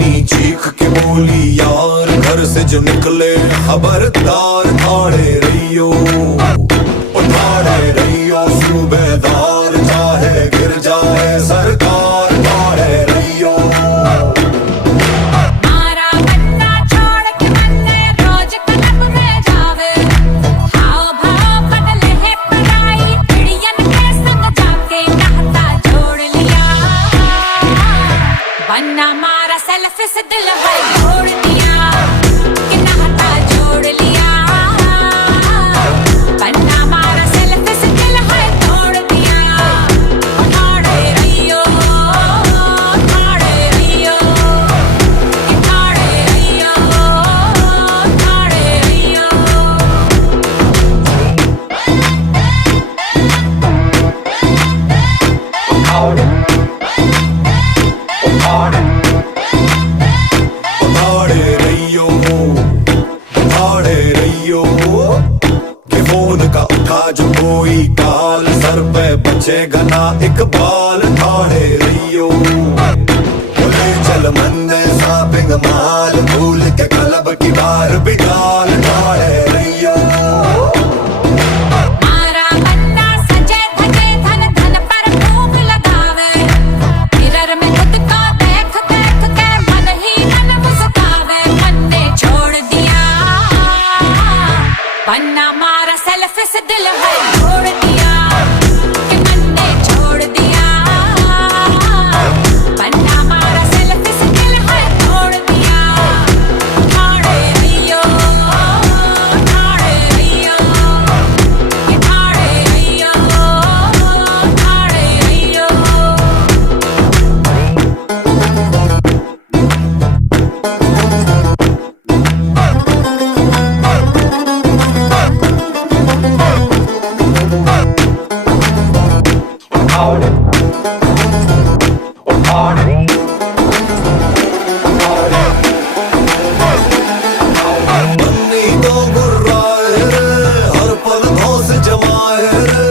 बन्नी चीख के बोली यार घर से जो निकले खबरदार, ठाड़े रहियो ठाड़े रहियो, सूबेदार चाहे गिर जाए सरकार, ठाड़े रहियो। मारा बन्ना छोड़ के बन्ने रोज कलब में जावे, हाव भाव बदले है पढ़ाई, चिड़ियन के संग जाके नाता जोड़ लिया। बन्ना मारा सेल्फी से दिल है जोड़ दिया, कि नाता जोड़ लिया। बन्ना मारा सेल्फी से दिल है जोड़ दिया। ठाड़े रहियो ठाड़े रहियो, कि ठाड़े रहियो ठाड़े रहियो। ठाड़े रहियो ठाड़े रहियो, के फोन का उठा जो कोई काल, सर पे बचेगा ना एक बाल, ठाड़े रहियो। बोले चल मन्ने शॉपिंग माल, भूल के क्लब की बार बिगाल, ठाड़े रहियो। मारा बन्ना सजे धजे धन धन पर भूख लगावे, मिरर में खुद को देख देख के मन ही मन मुस्कावे। मन ने छोड़ दिया, बन्ना मारा सेल्फी से दिल है जोड़ दिया, कि मन ने छोड़ दिया। बन्ना मारा सेल्फी से दिल है जोड़ दिया। ठाड़े रहियो ठाड़े रहियो, कि ठाड़े रहियो ठाड़े रहियो। बन्नी तो गुर्राए रे, हर पल धौंस जमाए रे।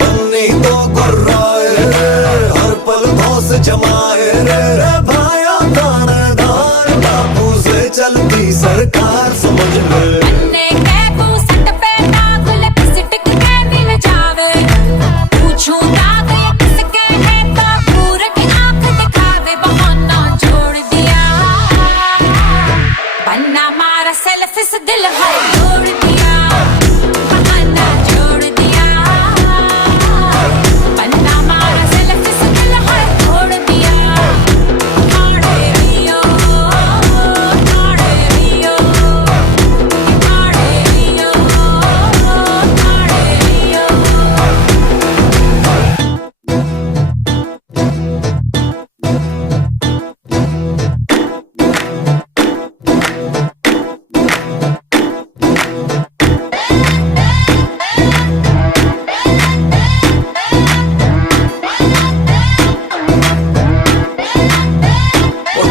बन्नी तो गुर्राए रे, हर पल धौंस जमाए रे। रे भाया थानेदार, बापू से चलती सरकार, समझ ले। बन्ने के बूसट पे दाग लिपस्टिक के मिल जावे, पूछूं दाग ये किसके है तो पूरे की आंख दिखावे। बहाना छोड़ दिया, बन्ना मारा सेल्फी से दिल है जोड़ दिया। बहाना छोड़ दिया, बन्ना मारा सेल्फी से दिल है जोड़ दिया। ठाड़े रहियो ठाड़े रहियो, कि ठाड़े रहियो ठाड़े रहियो।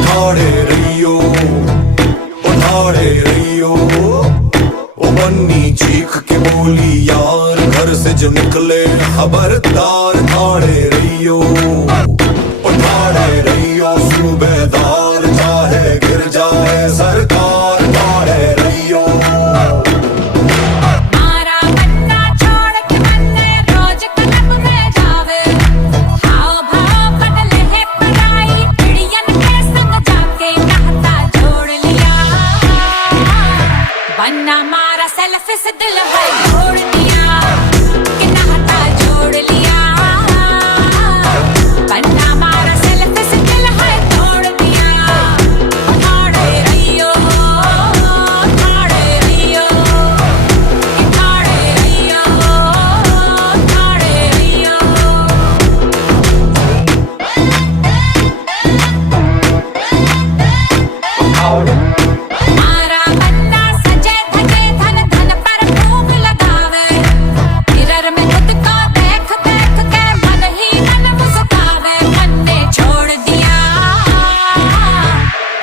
ठाड़े रहियो ठाड़े रहियो, ओ बन्नी चीख के बोली यार घर से जो निकले खबरदार, ठाड़े रहियो ठाड़े रहियो, सूबेदार चाहे गिर जाए सरकार, ठाड़े रहियो। मारा बन्ना छोड़ के बन्ने रोज कलब में जावे, हाव भाव बदले है पढ़ाई, चिड़ियन के संग जाके नाता जोड़ लिया। बन्ना मारा सेल्फी से दिल है जोड़ दिया, कि नाता जोड़ लिया। बन्ना मारा सेल्फी से दिल है जोड़ दिया। ठाड़े रहियो ठाड़े रहियो, कि ठाड़े रहियो ठाड़े रहियो। मारा बन्ना सजे धजे धन धन पर भूख लगावे, मिरर में खुद को देख देख के मन ही मन मुस्कावे। मन ने छोड़ दिया,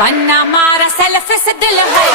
बन्ना मारा सेल्फी से दिल है